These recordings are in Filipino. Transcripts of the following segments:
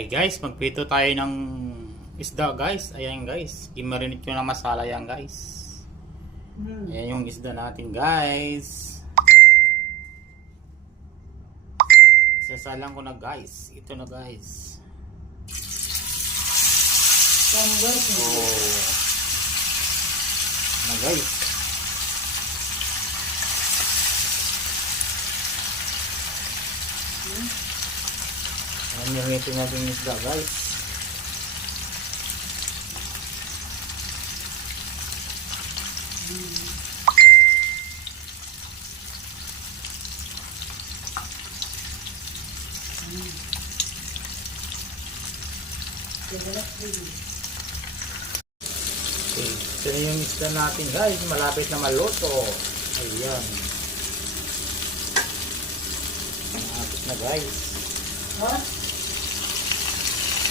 Ay guys, magprito tayo ng isda guys. Ayan guys, i-marinate ko ng masala yan guys. Ayan yung isda natin guys. Sasalang ko na guys. Ito na guys. Na guys. Ayan yung ito natin yung isda guys. Okay, ito na yung isda natin guys, malapit na maluto. Ayan, malapit na guys. What?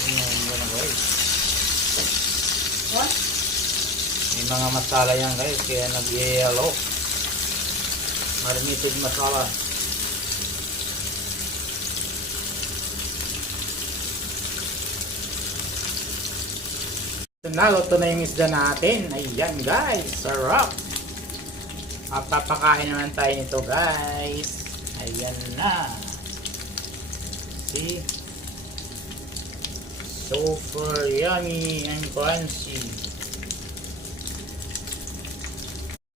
Ayan na guys. What? May mga masala yan guys, kaya nag-yellow. Marinated masala. Naluto na yung isda natin. Ayan guys, sarap. At papakain naman tayo nito guys. Ayan na. See? Super yummy and crunchy.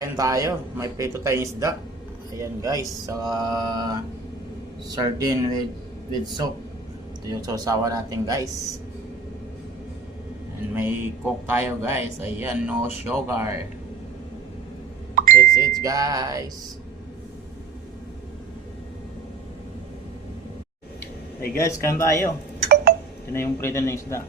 Ayan tayo. May prito tayong isda. Ayan guys. Sardine with soup. Ito yung sausawa natin guys. May coke tayo guys. Ayan, no sugar. That's it guys. Hey guys, kain tayo. Ito na yung prito ng isda.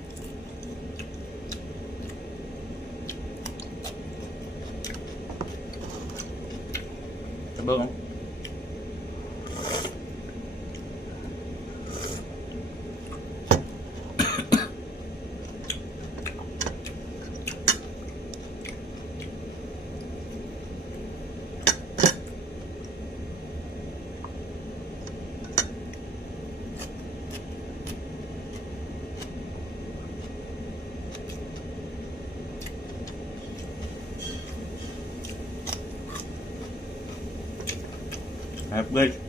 Sabaw. Guys.